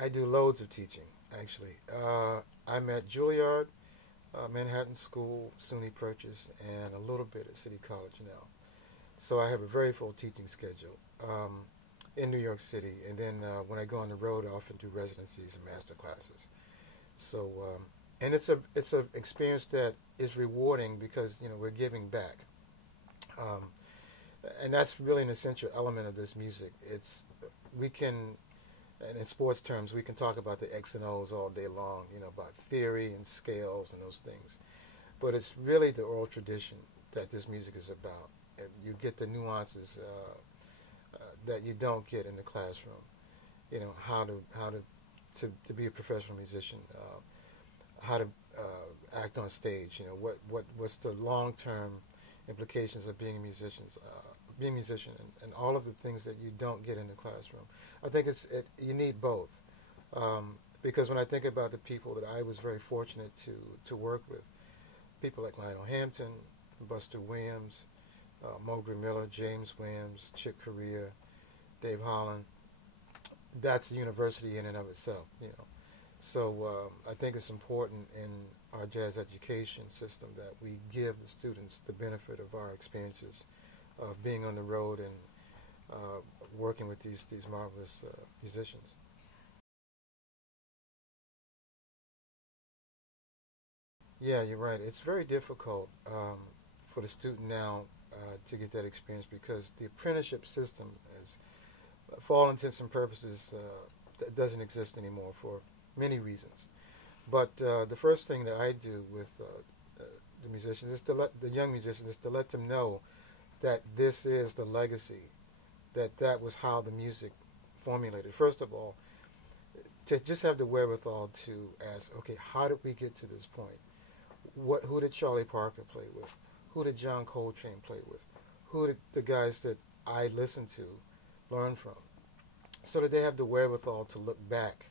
I do loads of teaching, actually. I'm at Juilliard, Manhattan School, SUNY Purchase, and a little bit at City College now. So I have a very full teaching schedule in New York City. And then when I go on the road, I often do residencies and master classes. So, and it's a experience that is rewarding because we're giving back, um, and that's really an essential element of this music. We can, and in sports terms, we can talk about the X and O's all day long, about theory and scales and those things, but it's really the oral tradition that this music is about. And you get the nuances that you don't get in the classroom. How to be a professional musician. How to act on stage. What's the long-term implications of being a musician, and all of the things that you don't get in the classroom. I think you need both, because when I think about the people that I was very fortunate to work with, people like Lionel Hampton, Buster Williams, Mulgrew Miller, James Williams, Chick Corea, Dave Holland. That's a university in and of itself. So I think it's important in our jazz education system that we give the students the benefit of our experiences of being on the road and working with these marvelous musicians. Yeah, you're right. It's very difficult for the student now to get that experience because the apprenticeship system is, for all intents and purposes, doesn't exist anymore for many reasons. But the first thing that I do with the musicians is to let the young musicians is to let them know that this is the legacy, that was how the music formulated. First of all, to just have the wherewithal to ask, okay, how did we get to this point? Who did Charlie Parker play with? Who did John Coltrane play with? Who did the guys that I listened to learn from? So that they have the wherewithal to look back.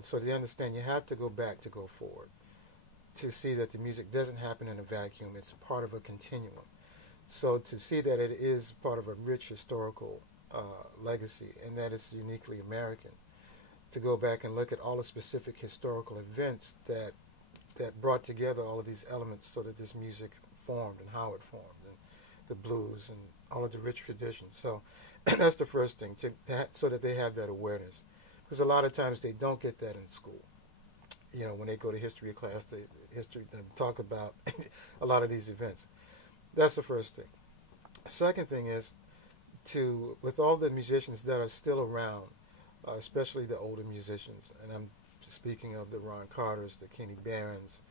So they understand you have to go back to go forward, to see that the music doesn't happen in a vacuum. It's part of a continuum. So to see that it is part of a rich historical legacy and that it's uniquely American, to go back and look at all the specific historical events that brought together all of these elements so that this music formed and how it formed, and the blues and all of the rich traditions. So that's the first thing, so that they have that awareness. Because a lot of times they don't get that in school. When they go to history class, they talk about a lot of these events. That's the first thing. Second thing is with all the musicians that are still around, especially the older musicians, and I'm speaking of the Ron Carters, the Kenny Barrons,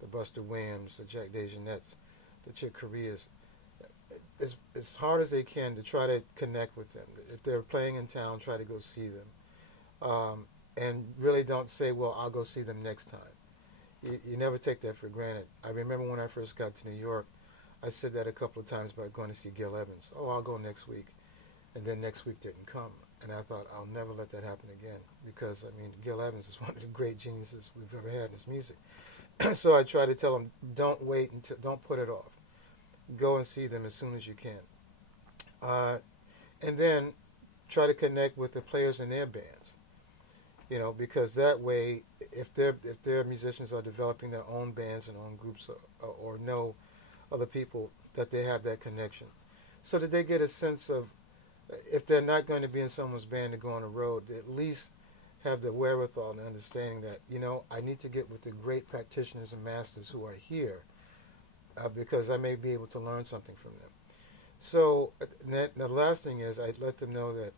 the Buster Williams, the Jack DeJohnette's, the Chick Coreas, as hard as they can to try to connect with them. If they're playing in town, try to go see them. And really don't say, well, I'll go see them next time. You never take that for granted. I remember when I first got to New York, I said that a couple of times about going to see Gil Evans. Oh, I'll go next week. And then next week didn't come. And I thought, I'll never let that happen again. Because, Gil Evans is one of the great geniuses we've ever had in this music. So I try to tell them, don't don't put it off. Go and see them as soon as you can. And then try to connect with the players in their bands. Because that way, if their musicians are developing their own bands and own groups, or know other people, that they have that connection, so that they get a sense of, if they're not going to be in someone's band to go on the road, at least have the wherewithal and understanding that, I need to get with the great practitioners and masters who are here, because I may be able to learn something from them. So the last thing is, I let them know that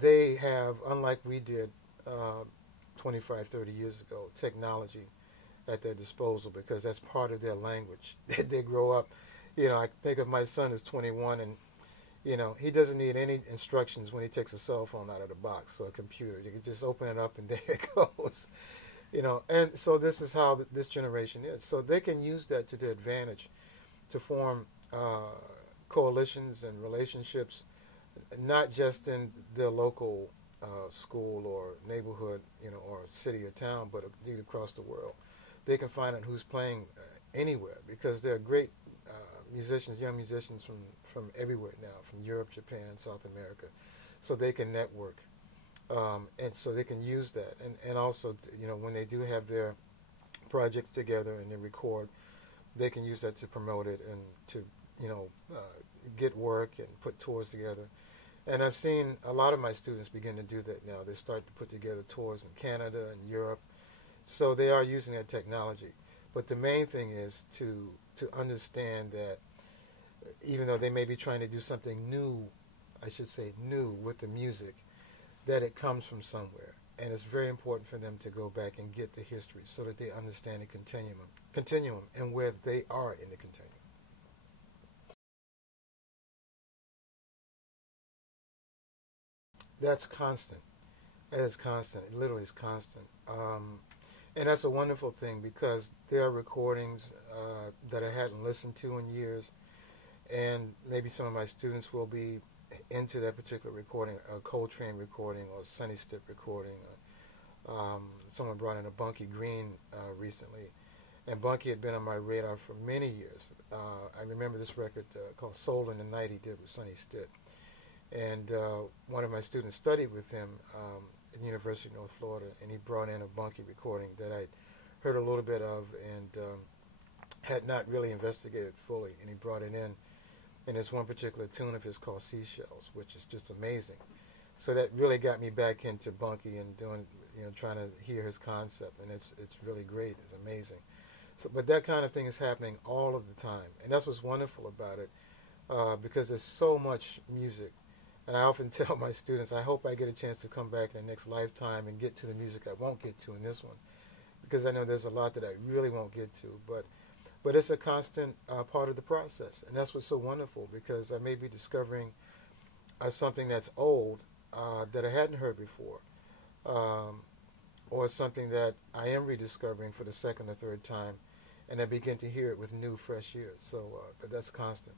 they have, unlike we did 25, 30 years ago, technology at their disposal, because that's part of their language. They grow up, I think of my son is 21, and he doesn't need any instructions when he takes a cell phone out of the box or a computer. You can just open it up and there it goes. And so this is how this generation is. So they can use that to their advantage to form coalitions and relationships, not just in their local school or neighborhood, or city or town, but indeed across the world. They can find out who's playing anywhere, because there are great musicians, young musicians from everywhere now, from Europe, Japan, South America, so they can network and so they can use that. And also, you know, when they do have their projects together and they record, they can use that to promote it and to, you know, get work and put tours together. And I've seen a lot of my students begin to do that now. They start to put together tours in Canada and Europe. So they are using that technology. But the main thing is to understand that even though they may be trying to do something new, I should say new, with the music, that it comes from somewhere. And it's very important for them to go back and get the history so that they understand the continuum and where they are in the continuum. That's constant. That is constant. It literally is constant. And that's a wonderful thing because there are recordings that I hadn't listened to in years, and maybe some of my students will be into that particular recording, a Coltrane recording or a Sonny Stitt recording. Someone brought in a Bunky Green recently, and Bunky had been on my radar for many years. I remember this record called Soul in the Night he did with Sonny Stitt. And one of my students studied with him at the University of North Florida, and he brought in a Bunky recording that I'd heard a little bit of and had not really investigated fully, and he brought it in. And there's one particular tune of his called Seashells, which is just amazing. So that really got me back into Bunky and doing, you know, trying to hear his concept, and it's really great. It's amazing. So, but that kind of thing is happening all of the time, and that's what's wonderful about it, because there's so much music. And I often tell my students, I hope I get a chance to come back in the next lifetime and get to the music I won't get to in this one, because I know there's a lot that I really won't get to. But it's a constant part of the process, and that's what's so wonderful, because I may be discovering something that's old that I hadn't heard before, or something that I am rediscovering for the second or third time, and I begin to hear it with new, fresh ears. So that's constant.